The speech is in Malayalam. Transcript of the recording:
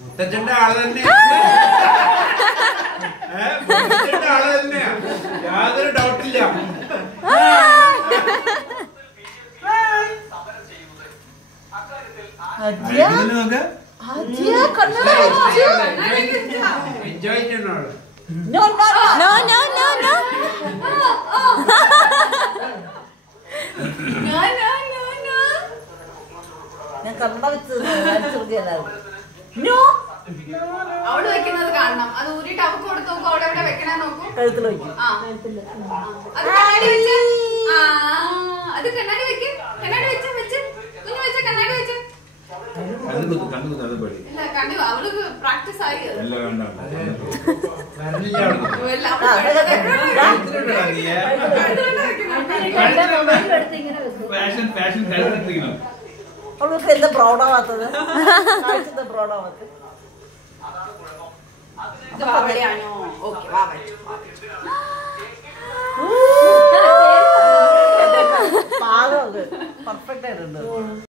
മുത്തച്ഛന്റെ ആള് തന്നെയാ, മുത്തച്ഛന്റെ ആള് തന്നെയാ, യാതൊരു ഡൗട്ടില്ല. എൻജോയ് ചെയ്യണോ? No, no, no, no, no, no, no. No, no, no, no. ഞാൻ കണ്ണട വെച്ചത് നോ. അവിടെ വെക്കുന്നത് കാണണം. അത് ഊരിട്ട് അവക്ക് കൊടുത്ത് നോക്കും. അവിടെ എവിടെ വെക്കണേ നോക്കൂ. കഴുത്തിൽ വെക്കും. അത് കണ്ണാടി വെച്ച്. അത് കണ്ണാടി വെക്ക്. കണ്ണാടി വെച്ച് കുഞ്ഞു വെച്ച് കണ്ണാടി വെച്ച്. ഇല്ല കണ്ടു. അവള് പ്രാക്ടീസ് ആയി. അവൾക്ക് എന്താ പ്രൗഢാവാത്തത്? അവിടെയാണോ? ഓക്കെ വാ.